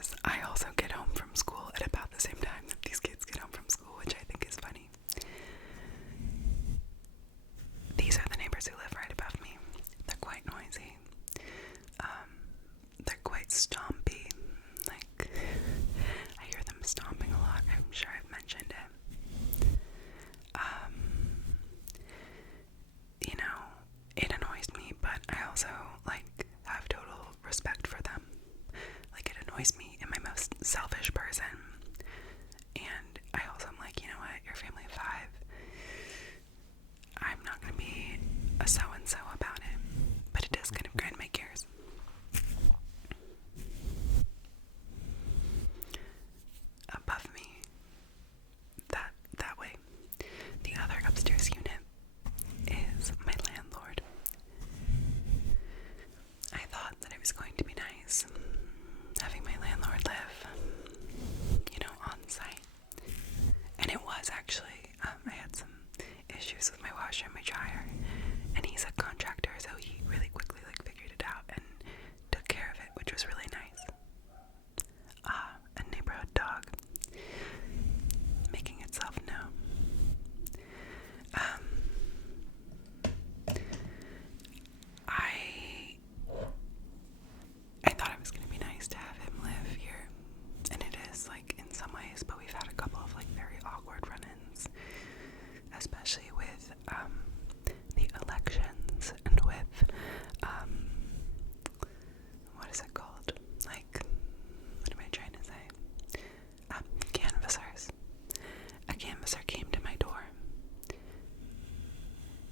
because I also get home from school at about the same time that these kids get home from school, which I think is funny. These are the neighbors who live right above me. They're quite noisy. They're quite stompy. Like, I hear them stomping a lot. I'm sure I've mentioned it. You know, it annoys me, but I also, like, have total respect for them. Like, it annoys me in my most selfish person. And I also am like, you know what, you're a family of 5. I'm not going to be a so-and-so about it. But it does kind of grind my gears. Above me, that way, the other upstairs unit is my landlord. I thought that it was going to be nice having my landlord live, you know, on site. And it was actually. I had some issues with my washer and my dryer, and he's a contractor, so he really quickly figured it out and took care of it, which was really nice. A neighborhood dog making itself known. I thought it was going to be nice to have him live here, and it is, like, in some ways, but we've had a couple of, like, very awkward run-ins, especially with, the elections, and with, what is it called? Like, what am I trying to say? Canvassers. A canvasser came to my door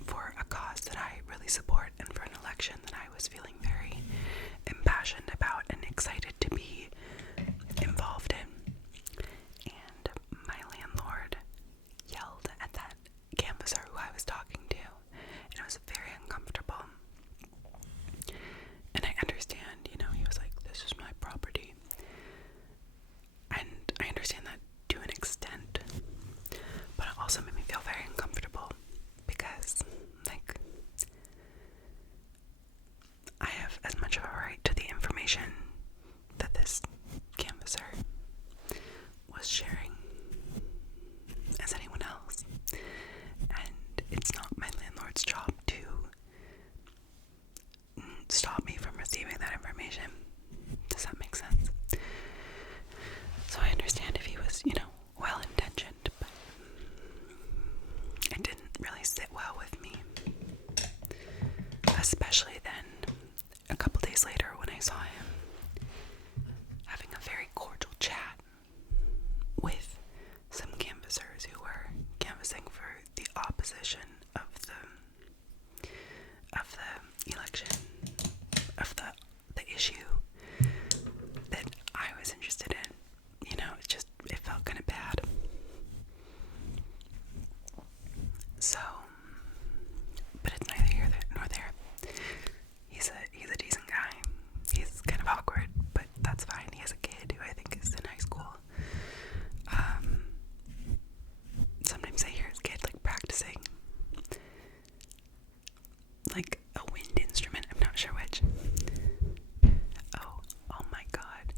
for a cause that I really support and for an election that I was feeling very impassioned about and excited to be involved in. And my landlord yelled at that canvasser who I was talking to, and it was very uncomfortable. And I understand, you know, he was like, this is my property. And I understand that to an extent, but it also made me feel very uncomfortable because, like, I have as much of a right to the information that this canvasser was sharing as anyone else. And it's not my landlord's job to stop me from receiving that information. Does that make sense? So I understand if he was, you know, well-intentioned, but it didn't really sit well with me. Especially then, a couple days later, when I saw him having a very cordial chat with some canvassers who were canvassing for the opposition of the election, of the issue that I was interested in. You know, it felt kind of bad. So, but it's neither here nor there. He's a decent guy. He's kind of awkward, but that's fine. He has a kid who I think is in high school. Sometimes I hear his kid, like, practicing, like, a wind instrument. I'm not sure which. Oh my god.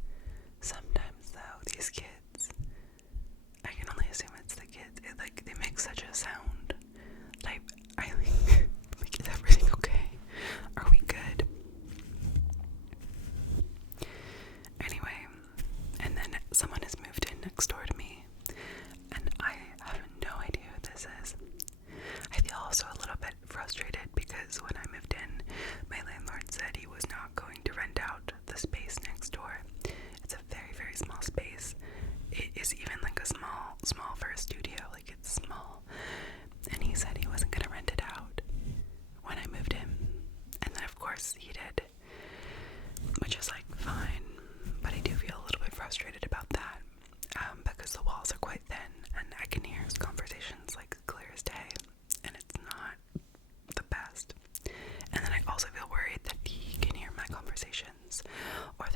Sometimes, though, these kids, I can only assume it's the kids, they make such a sound. Like, is everything okay? Are we good? Anyway, and then someone has moved in next door to me, and I have no idea who this is. I feel also a little bit frustrated because when I moved in, my landlord said he was not going to rent out the space next door. It's a very, very small space. It is even like a small for a studio, like it's small. And he said he wasn't going to rent it out when I moved in. And then of course he did, which is like fine, but I do feel a little bit frustrated about that, because the walls are quite thin and I can hear his conversations like clear as day, and it's not the best. And then I also feel worried that he can hear my conversations, or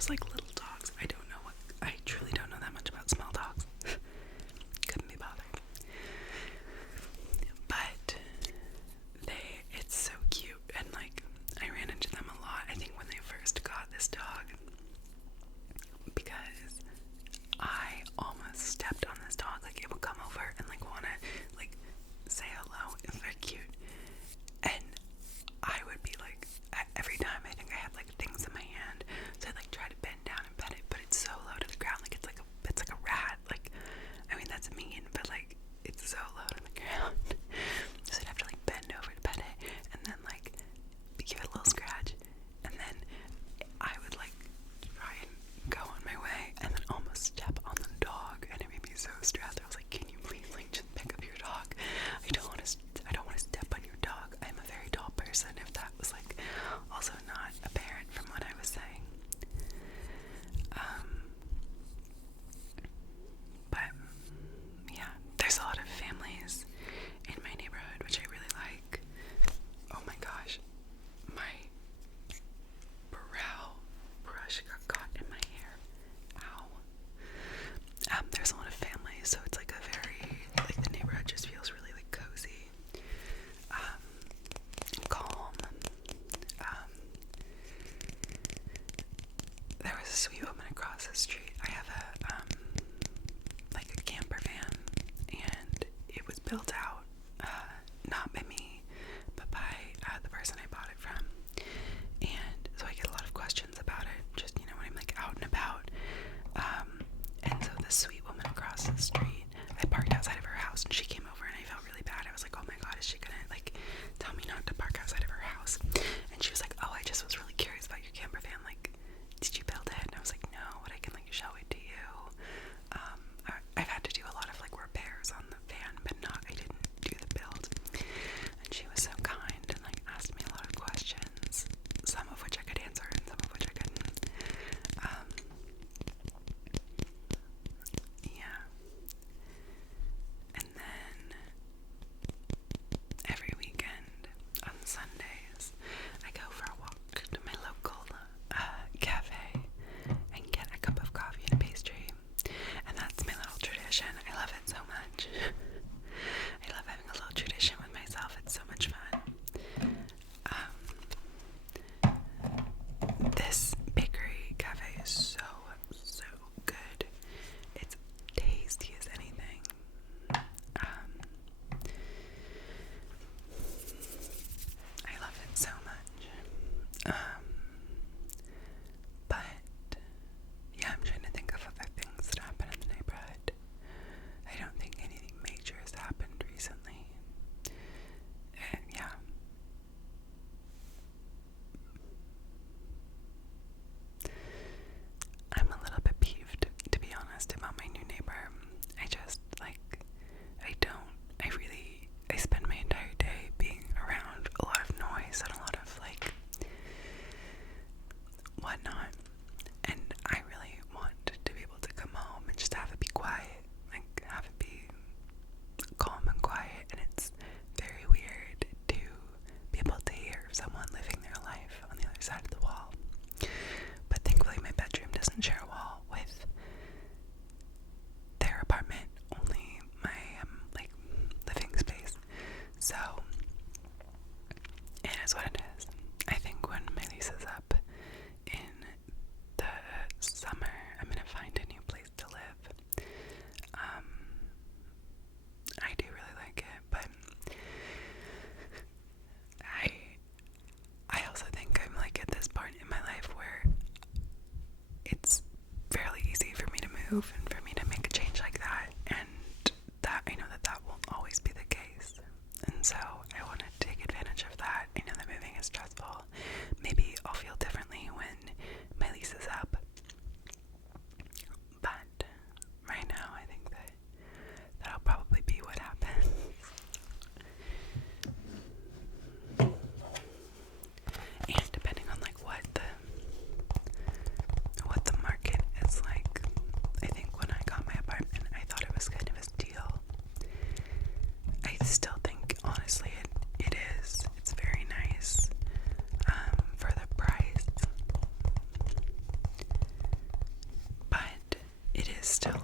those like little dogs. I truly don't know that much about small dogs. Couldn't be bothered. But it's so cute, and like I ran into them a lot, I think, when they first got this dog, because I almost stepped on this dog. Like, it would come over and like wanna like say hello. It's very cute. And I would be like, every time I think I had like things in my hand, so I'd like try to bend down and pet it, but it's so low to the ground, like it's like a rat. Like, I mean, that's mean, but like it's so low to the ground. So I'd have to like bend over to pet it, and then like give it a little scratch, and then I would like try and go on my way, and then almost step on the dog, and it made me so stressed. I was like, can you please like just pick up your dog? I don't want to step on your dog. I'm a very tall person, if that was like also not apparent from what I was saying. But yeah, there's a lot of families in my neighborhood, which I really like. Oh my gosh, my brow brush got caught in my hair. Ow. There's a lot of families, so it's like a very, like, the neighborhood just feels really like cozy, and calm. There was a sweet woman across the street. I have like a camper van, and it was built out, not by me, but by the person I bought it from. And so I get a lot of questions about it, just, you know, when I'm like out and about. And so this sweet woman across the street, I parked outside of her house, and she came over, and I felt really bad. I was like, oh my god, is she gonna like tell me not to park outside of her house? And she was like, oh, I just was really curious about your camper van, like, did you build it? And I was like, no, but I can like show it to you. I've had to do a lot of like repairs on the van, but I didn't do the build. And she was so kind and like asked me a lot of questions, some of which I could answer and some of which I couldn't. Yeah. And then every weekend on Sundays, I go for a walk to my local cafe and get a cup of coffee and pastry. And that's my little tradition. I love it so much. I love having a little tradition with myself. It's so much fun. This bakery cafe is so good. It's tasty as anything. I love it so much. But yeah, I'm trying to think of other things that happen in the neighborhood. I don't think anything major has happened recently. And yeah. I'm a little bit peeved, to be honest, about my new neighbor. I just, like, I spend my entire day being around a lot of noise and a lot of, like, whatnot. And I really want to be able to come home and just have it be quiet, like, have it be calm and quiet. And it's very weird to be able to hear someone living their life on the other side of the wall. But thankfully my bedroom doesn't share a wall with their apartment, only my like living space. So it is what it is. I think when my lease is up in the summer, I'm gonna find a new place to live. I do really like it, but I also think I'm like at this part in my life where it's fairly easy for me to move and for me to make a change like that, and that I know that won't always be the case. And so I want to take advantage of that. I know that moving is stressful. Maybe I'll feel differently when my lease is up. But right now I think that'll probably be what happens. And depending on like what the market is like, I think still